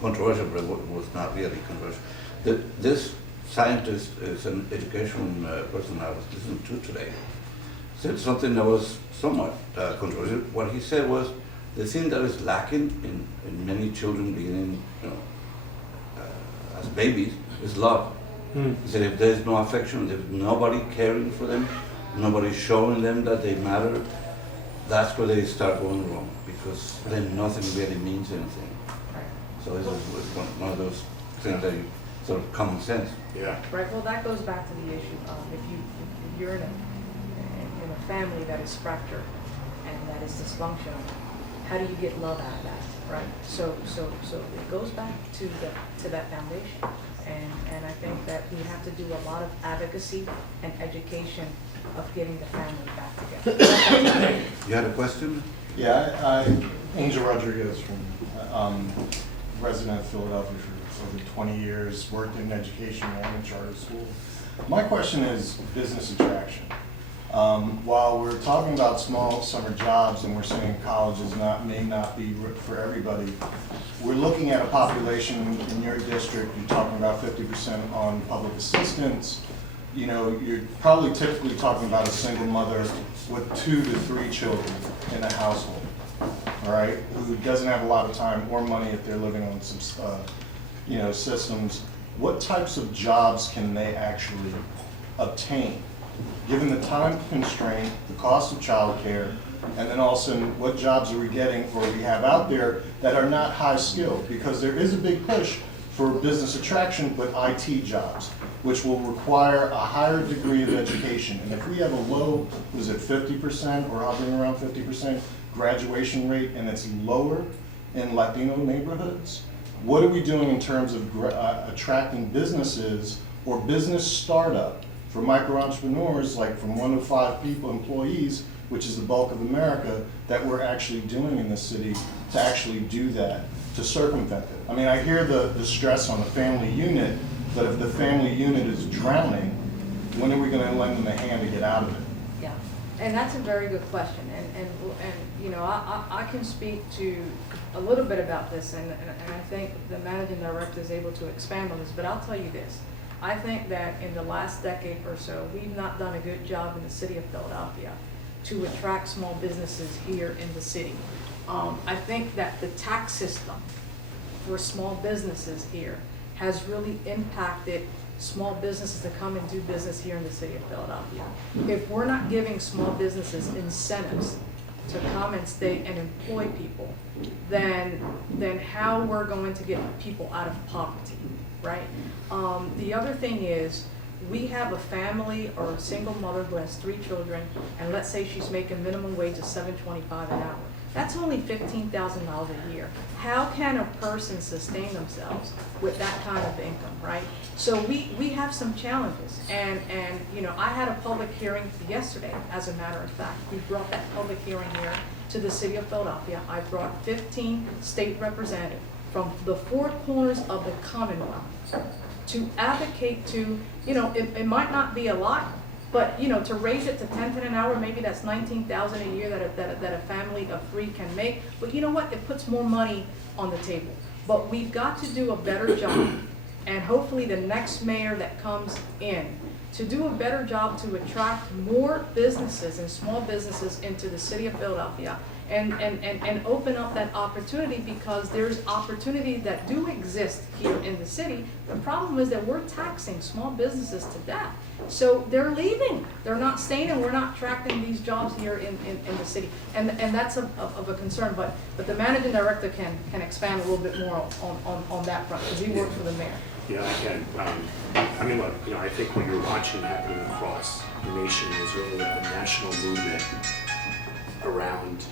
controversial, but it was not really controversial. This scientist is an education person I was listening to today. Said something that was somewhat controversial. What he said was the thing that is lacking in many children beginning, as babies, is love. He said if there's no affection, if nobody caring for them, nobody showing them that they matter, that's where they start going wrong, because then nothing really means anything. So this is one of those things that you sort of common sense. Yeah. Right, well, that goes back to the issue of if you're in a family that is fractured and that is dysfunctional, how do you get love out of that, right? So it goes back to that foundation. And I think that we have to do a lot of advocacy and education of getting the family back together. You had a question? Yeah, Angel Rodriguez from resident of Philadelphia for over 20 years, worked in education and in charter school. My question is business attraction. While we're talking about small summer jobs and we're saying colleges may not be for everybody, we're looking at a population in your district, you're talking about 50% on public assistance. You know, you're probably typically talking about a single mother with 2 to 3 children in a household, all right, who doesn't have a lot of time or money if they're living on some, systems. What types of jobs can they actually obtain, given the time constraint, the cost of childcare, and then also what jobs are we getting or we have out there that are not high skilled? Because there is a big push for business attraction with IT jobs, which will require a higher degree of education. And if we have a low, was it 50% or hovering around 50% graduation rate, and it's lower in Latino neighborhoods, what are we doing in terms of attracting businesses or business startup for micro entrepreneurs, like from 1 to 5 people, employees, which is the bulk of America, that we're actually doing in this city to actually do that, to circumvent it? I mean, I hear the stress on the family unit, but if the family unit is drowning, when are we going to lend them a hand to get out of it? Yeah, and that's a very good question. And you know, I can speak to a little bit about this, and I think the managing director is able to expand on this, but I'll tell you this. I think that in the last decade or so, we've not done a good job in the city of Philadelphia to attract small businesses here in the city. I think that the tax system for small businesses here has really impacted small businesses to come and do business here in the city of Philadelphia. If we're not giving small businesses incentives to come and stay and employ people, then how we're going to get people out of poverty, right? The other thing is, we have a family or a single mother who has 3 children, and let's say she's making minimum wage of $7.25 an hour. That's only $15,000 a year. How can a person sustain themselves with that kind of income, right? So we have some challenges, and you know, I had a public hearing yesterday, as a matter of fact. We brought that public hearing here to the city of Philadelphia. I brought 15 state representatives from the 4 corners of the Commonwealth to advocate to, you know, it might not be a lot, but you know, to raise it to 10 an hour, maybe that's $19,000 a year that a family of 3 can make. But you know what? It puts more money on the table. But we've got to do a better job, and hopefully the next mayor that comes in to do a better job to attract more businesses and small businesses into the city of Philadelphia, and open up that opportunity, because there's opportunities that do exist here in the city. The problem is that we're taxing small businesses to death. So they're leaving, they're not staying, and we're not attracting these jobs here in the city. And that's of a concern, but the managing director can expand a little bit more on that front, because he works for the mayor. Yeah, I can. I mean, look, you know, I think what you're watching happening across the nation is really a national movement around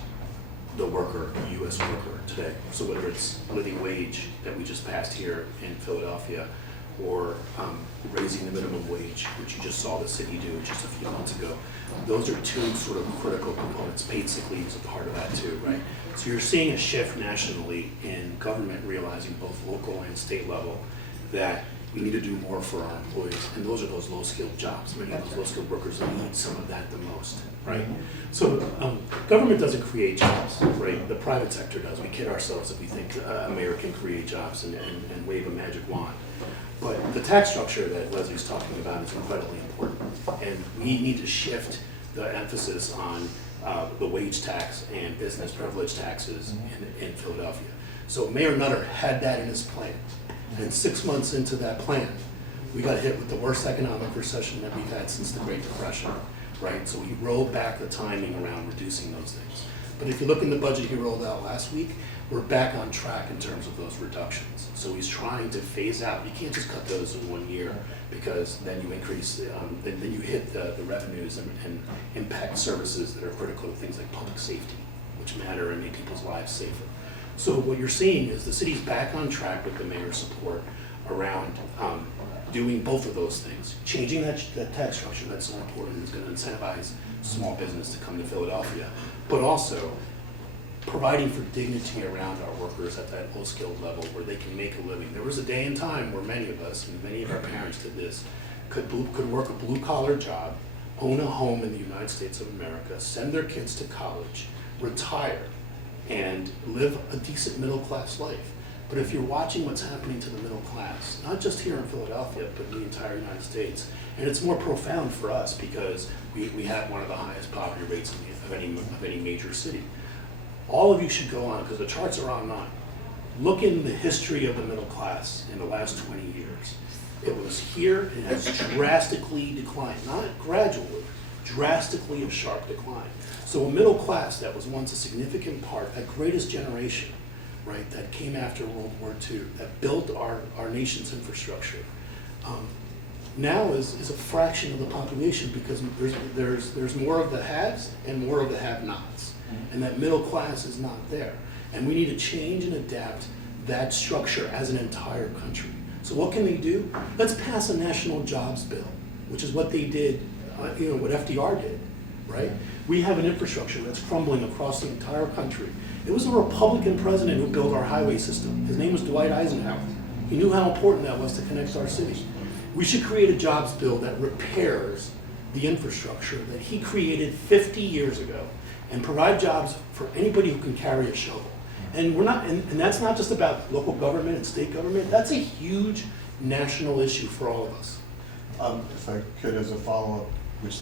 the worker, the U.S. worker today. So whether it's living wage that we just passed here in Philadelphia, or raising the minimum wage, which you just saw the city do just a few months ago, those are 2 sort of critical components. Paid sick leave is a part of that too, right? So you're seeing a shift nationally in government realizing, both local and state level, that we need to do more for our employees, and those are those low-skilled jobs. Many of those low-skilled workers need some of that the most, right? So government doesn't create jobs, right? The private sector does. We kid ourselves if we think a mayor can create jobs and wave a magic wand. But the tax structure that Leslie's talking about is incredibly important, and we need to shift the emphasis on the wage tax and business privilege taxes in Philadelphia. So Mayor Nutter had that in his plan. And 6 months into that plan, we got hit with the worst economic recession that we've had since the Great Depression, right? So he rolled back the timing around reducing those things. But if you look in the budget he rolled out last week, we're back on track in terms of those reductions. So he's trying to phase out. You can't just cut those in 1 year because then you increase, then you hit the revenues and impact services that are critical to things like public safety, which matter and make people's lives safer. So what you're seeing is the city's back on track with the mayor's support around doing both of those things. Changing that tax structure, that's so important. It's going to incentivize small business to come to Philadelphia, but also providing for dignity around our workers at that low-skilled level where they can make a living. There was a day and time where many of us, and many of our parents did this, could work a blue-collar job, own a home in the United States of America, send their kids to college, retire, and live a decent middle-class life. But if you're watching what's happening to the middle class, not just here in Philadelphia, but in the entire United States, and it's more profound for us because we have one of the highest poverty rates of any major city. All of you should go on, because the charts are online. Look in the history of the middle class in the last 20 years. It was here, it has drastically declined, not gradually, drastically a sharp decline. So a middle class that was once a significant part, that greatest generation, right, that came after World War II, that built our nation's infrastructure, now is a fraction of the population because there's more of the haves and more of the have-nots. And that middle class is not there. And we need to change and adapt that structure as an entire country. So what can we do? Let's pass a national jobs bill, which is what they did, what FDR did, right? We have an infrastructure that's crumbling across the entire country. It was a Republican president who built our highway system. His name was Dwight Eisenhower. He knew how important that was to connect our city. We should create a jobs bill that repairs the infrastructure that he created 50 years ago and provide jobs for anybody who can carry a shovel. And and that's not just about local government and state government. That's a huge national issue for all of us. If I could, as a follow-up,